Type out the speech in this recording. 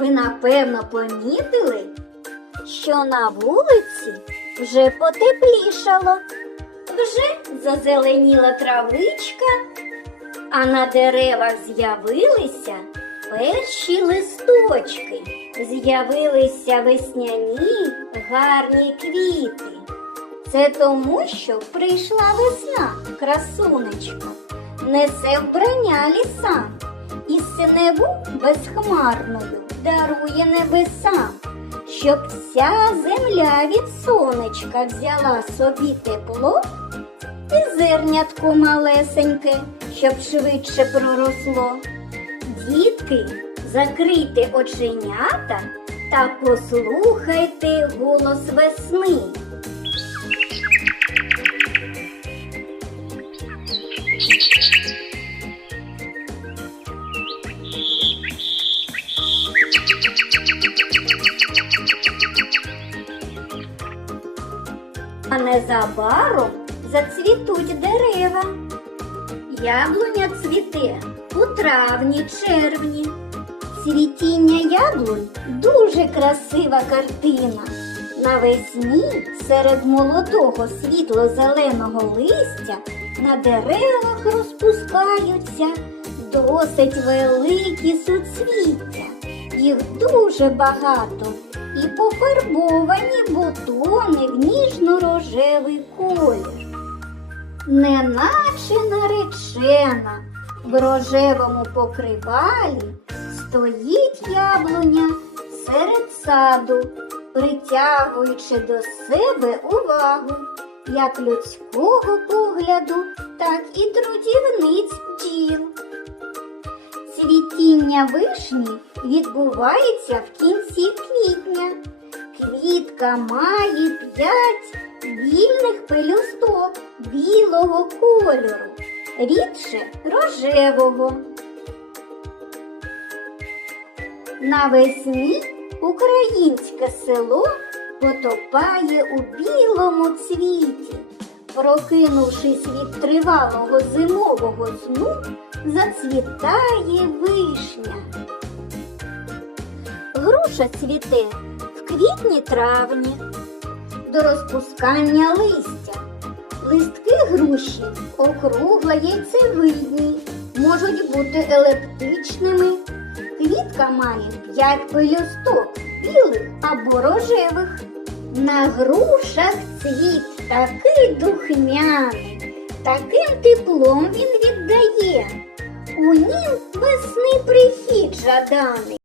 Ви напевно помітили, що на вулиці вже потеплішало, вже зазеленіла травичка, а на деревах з'явилися перші листочки, з'явилися весняні гарні квіти. Це тому, що прийшла весна, красунечка, несе вбрання лісам і синеву безхмарною дарує небесам, щоб вся земля від сонечка взяла собі тепло і зернятко малесеньке, щоб швидше проросло. Дітки, закрийте оченята та послухайте голос весни. А незабаром зацвітуть дерева. Яблуня цвіте у травні, червні. Цвітіння яблунь дуже красива картина. Навесні серед молодого світло-зеленого листя на деревах розпускаються досить великі суцвіття. Їх дуже багато і пофарбовані бутони в ніжно-рожевий колір. Неначе наречена в рожевому покривалі стоїть яблуня серед саду, притягуючи до себе увагу як людського погляду, так і трудівниць бджіл. Цвітіння вишні відбувається в кінці квітня. Квітка має п'ять вільних пелюсток білого кольору, рідше рожевого. Навесні українське село потопає у білому цвіті. Прокинувшись від тривалого зимового сну, зацвітає вишня. Груша цвіте в квітні-травні до розпускання листя. Листки груші округло яйцевидні, можуть бути елептичними. Квітка має п'ять пелюсток білих або рожевих. На грушах цвіт такий духмяний, таким теплом він віддає. У нім весни прихід жаданий.